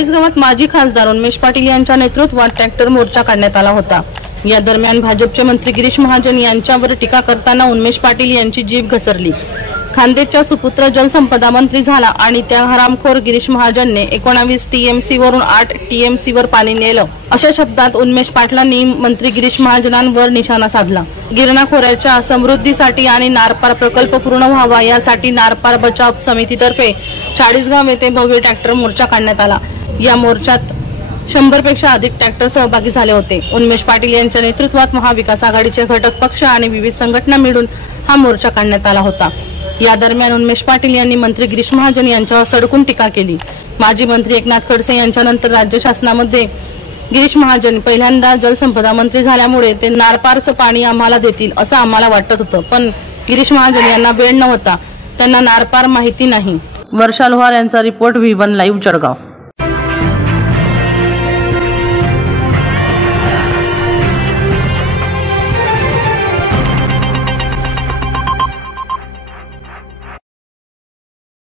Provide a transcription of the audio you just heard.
चाळीसगावात माजी खासदार उन्मेष पाटील यांच्या नेतृत्वात ट्रॅक्टर मोर्चा काढण्यात आला होता। या दरम्यान भाजपचे मंत्री गिरीश महाजन यांच्यावर टीका करताना उन्मेष पाटील यांची जीभ घसरली। खान्देशचा सुपुत्र जलसंपदा मंत्री झाला आणि त्या हरामखोर गिरीश महाजनने 19 टीएमसी वरून 8 टीएमसी वर पाणी नेलं, अशा शब्दात उन्मेष पाटलांनी मंत्री गिरीश महाजनांवर निशाणा साधला। गिरणा खोऱ्याच्या समृद्धीसाठी आणि नारपार प्रकल्प पूर्ण व्हावा यासाठी नारपार बचाव समितीतर्फे चाळीसगाव येथे भव्य ट्रॅक्टर मोर्चा काढण्यात आला। या मोर्चात 100 पेक्षा अधिक ट्रॅक्टर सहभागी झाले होते। उन्मेष पाटील यांच्या नेतृत्वात महाविकास आघाडीचे घटक पक्ष आणि विविध संघटना मिळून हा मोर्चा काढण्यात आला होता। या दरम्यान उन्मेष पाटील यांनी मंत्री गिरीश महाजन यांच्यावर सडकून टीका केली। माजी मंत्री एकनाथ खडसे यांच्यानंतर राज्य शासनामध्ये गिरीश महाजन पहिल्यांदा जलसंपदा मंत्री झाल्यामुळे ते नारपारचं पाणी आम्हाला देतील असं आम्हाला वाटत होतं, पण गिरीश महाजन यांना वेळ नव्हता, त्यांना नारपार माहिती नाही। वर्षा लोहार यांचा रिपोर्ट V1 लाईव्ह जळगाव।